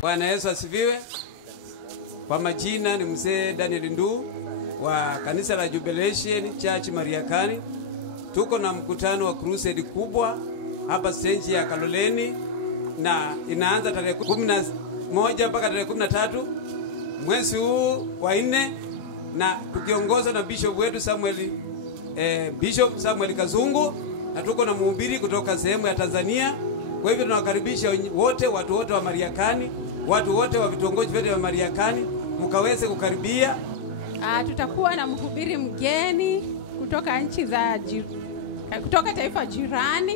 Bwana Yesu asifiwe. Kwa majina ni mzee Daniel Ndu wa kanisa la Jubilation Church Mariakani. Tuko na mkutano wa crusade kubwa hapa stage ya Kaloleni, na inaanza tarehe 11 mpaka tarehe 13 mwezi huu wa 4, na tukiongozwa na bishop wetu Bishop Samuel Kazungu, na tuko na mhubiri kutoka sehemu ya Tanzania. Kwa hivyo tunawakaribisha wote, watu wote wa Mariakani, watu wote wa vitongoji vyote vya Mariakani mkaweze kukaribia. Tutakuwa na mhubiri mgeni kutoka taifa jirani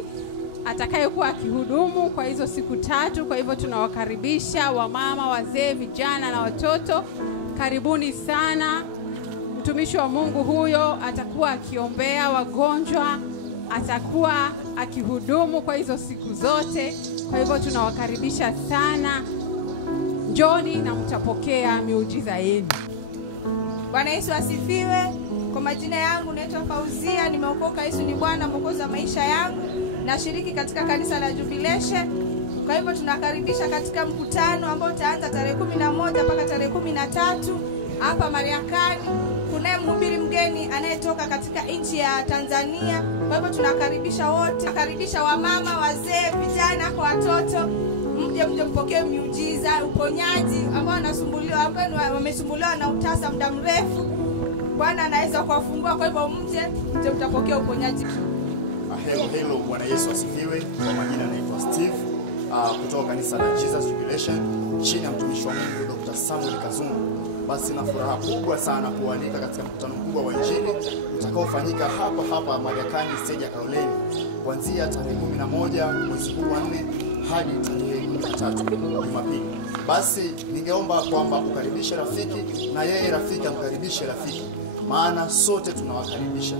atakayekuwa akihudumu kwa hizo siku 3. Kwa hivyo tunawakaribisha wamama, wazee, vijana na watoto. Karibuni sana. Mtumishi wa Mungu huyo atakuwa akiombea wagonjwa, atakuwa akihudumu kwa hizo siku zote. Kwa hivyo tunawakaribisha sana. Njoni na mtapokea miujiza yenu. Bwana Yesu asifiwe. Kwa majina yangu naitwa Fauzia, nimeokoka. Yesu ni Bwana Mwokozi wa maisha yangu. Nashiriki katika kanisa la Jubilation. Kwa hivyo tunakaribisha katika mkutano ambao utaanza tarehe 11 mpaka tarehe 13 hapa Mariakani. Kuna mhubiri mgeni anayetoka katika nchi ya Tanzania. Kwa hivyo tunakaribisha wote. Tunakaribisha wamama, wazee, vijana kwa watoto. Mje mpokee miujiza, uponyaji ambao wamesumbuliwa na utasa muda mrefu. Bwana anaweza kuwafungua. Kwa hivyo mje mtapokea uponyaji. Hello, Bwana Yesu asifiwe. Kwa majina naitwa Steve kutoka kanisa la Jesus Jubilation chini ya mtumishi wa Mungu Dr. Samuel Kazungu. Basi na furaha kubwa sana kualika katika mkutano mkubwa wa Injili utakaofanyika hapa Mariakani stage ya Kaloleni kuanzia tarehe 11 mwezi huu wa 4 hadi tarehe 13 Jumapili. Basi ningeomba kwamba ukaribishe rafiki na yeye rafiki amkaribishe rafiki, maana sote tunawakaribisha.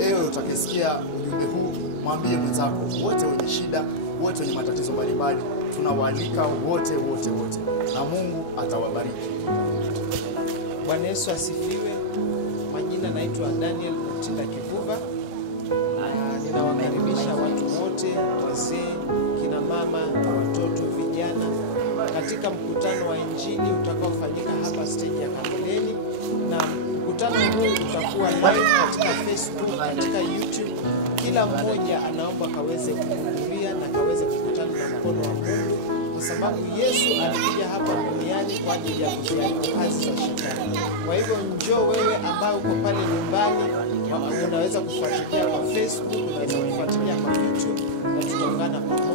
Ewe utakayesikia ujumbe huu, mwambie mwenzako, wote wenye shida, wote wenye matatizo mbalimbali, tunawaalika wote, na Mungu atawabariki. Bwana Yesu asifiwe. Majina naitwa Daniel Mtinda Kivuva. Ninawakaribisha watu wote, wazee, kina mama, watoto, vijana katika mkutano wa Injili utakaofanyika hapa stage ya Kaloleni. Na mkutano huu utakuwa live katika Facebook, katika YouTube. Kila mmoja anaomba kaweze kuhudhuria na kaweze kukutana na mkono wa Mungu, kwa sababu Yesu alikuja hapa duniani kwa ajili ya kuziharibu kazi za shetani. Kwa hivyo njoo wewe ambao uko pale nyumbani, unaweza kufuatilia kwa Facebook, unaweza kufuatilia kwa YouTube, na tutaungana pamoja.